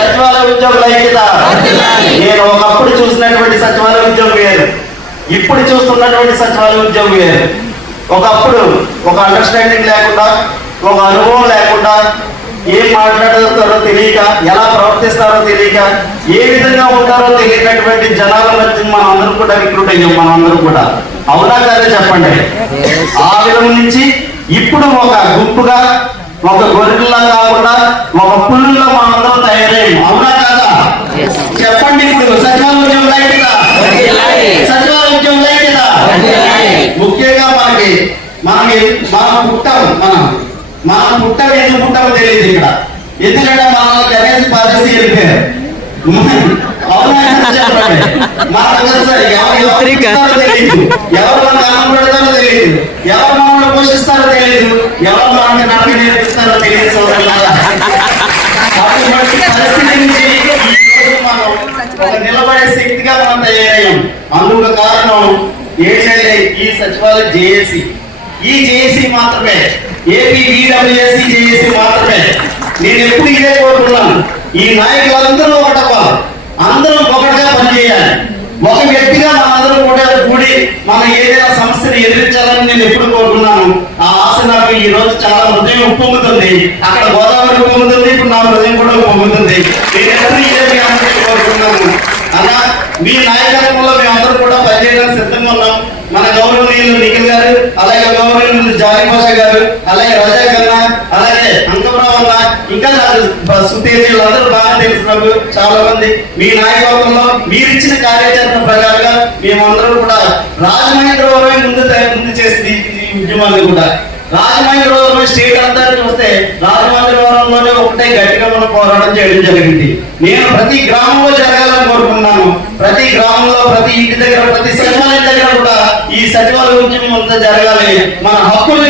సచివాలయ ఉద్యోగుల ఐక్యత నేను ఒకప్పుడు చూసినటువంటి సచివాలయ ఉద్యోగం వేరు. ఇప్పుడు చూస్తున్నటువంటి సచివాలయ ఉద్యోగం వేరు. ఒకప్పుడు ఒక అండర్స్టాండింగ్ లేకుండా ఒక అనుభవం లేకుండా ఏం మాట్లాడతారో తెలియక ఎలా ప్రవర్తిస్తారో తెలియక ఏ విధంగా ఉంటారో తెలియనటువంటి జనాల మధ్య మనం అందరం కూడా రిక్రూట్ అయ్యాం మనం అందరం కూడా. అవునా కాదే చెప్పండి? ఆ విధం నుంచి ఇప్పుడు ఒక గుంపుగా ఒక గొర్రెల్లా కాకుండా ఒక పుల్లులా మనం అందరం తయారయ్యాం అవునా కాదా? చెప్పండి ఇప్పుడు. సచివాలయ ఉద్యోగం లైట్గా సచివాలయ ఉద్యోగం లైట్గా ముఖ్యంగా మనకి మనకి మనం పుట్టాం మనం. మనం పుట్టాం ఎందుకు పుట్టామో తెలియదు ఇక్కడ. ఎందుకంటే మనల్ని కనీసం పరిస్థితి వెళ్ళిపోయారు. అవునా కదా చెప్పండి. మనకు ఎవరు తెలియదు. ఎవరు మనకు అన్నం పెడతారో తెలియదు. ఎవరు మనల్ని పోషిస్తారో తెలియదు. ఎవరు మనకి నడక నేర్పిస్తారో తెలియదు. నుంచి నిలబడే శక్తిగా మనం తయారయ్యాం. అందుకు కారణం ఏంటంటే ఈ సచివాలయం జేఏసీ. ఈ జేఏసీ మాత్రమే ఏపీ ఈడబ్ల్యూఎస్సీ జేఏసీ మాత్రమే. నేను ఎప్పుడు ఇదే కోరుకున్నాను. ఈ నాయకులందరూ ఒకటవ్వాలి అందరం ఒకటిగా పనిచేయాలి. ఒక వ్యక్తిగా మనందరం కూడా కూడి మన ఏదైనా సమస్యను ఎదిరించాలని నేను ఎప్పుడు కోరుకున్నాను. ఆ ఆశ నాకు ఈ రోజు చాలా హృదయం ఉప్పొంగుతుంది. అక్కడ గోదావరి ఉప్పొంగుతుంది. ఇప్పుడు నా హృదయం కూడా ఉప్పొంగుతుంది నేను ఇదే మీ అందరికీ కోరుకున్నాను అలా మీ నాయకత్వంలో మేమందరూ కూడా పనిచేయడానికి సిద్ధంగా ఉన్నాం మన గౌరవనీయులు నిఖిల్ గారు అలాగే గౌరవనీయులు జానీ భాష గారు అలాగే రజా కన్నా అలాగే అంకమరావు అన్న ఇంకా సుతీర్యులు అందరూ బాగా తెలుసు నాకు చాలా మంది మీ నాయకత్వంలో మీరు ఇచ్చిన కార్యాచరణ ప్రకారంగా మేమందరూ కూడా రాజమహేంద్రవరం ముందు ముందు చేసింది ఈ ఉద్యమాన్ని కూడా రాజమహేంద్రవరం స్టేట్ అంతా చూస్తే రాజమహేంద్రవరంలోనే ఒకటే గట్టిగా మనం పోరాటం చేయడం జరిగింది. నేను ప్రతి గ్రామంలో జరగాలని కోరుకున్నాను ప్రతి గ్రామంలో ప్రతి ఇంటి దగ్గర ప్రతి సచివాలయం దగ్గర కూడా ఈ సచివాలయం గురించి అంతా జరగాలి. మన హక్కులు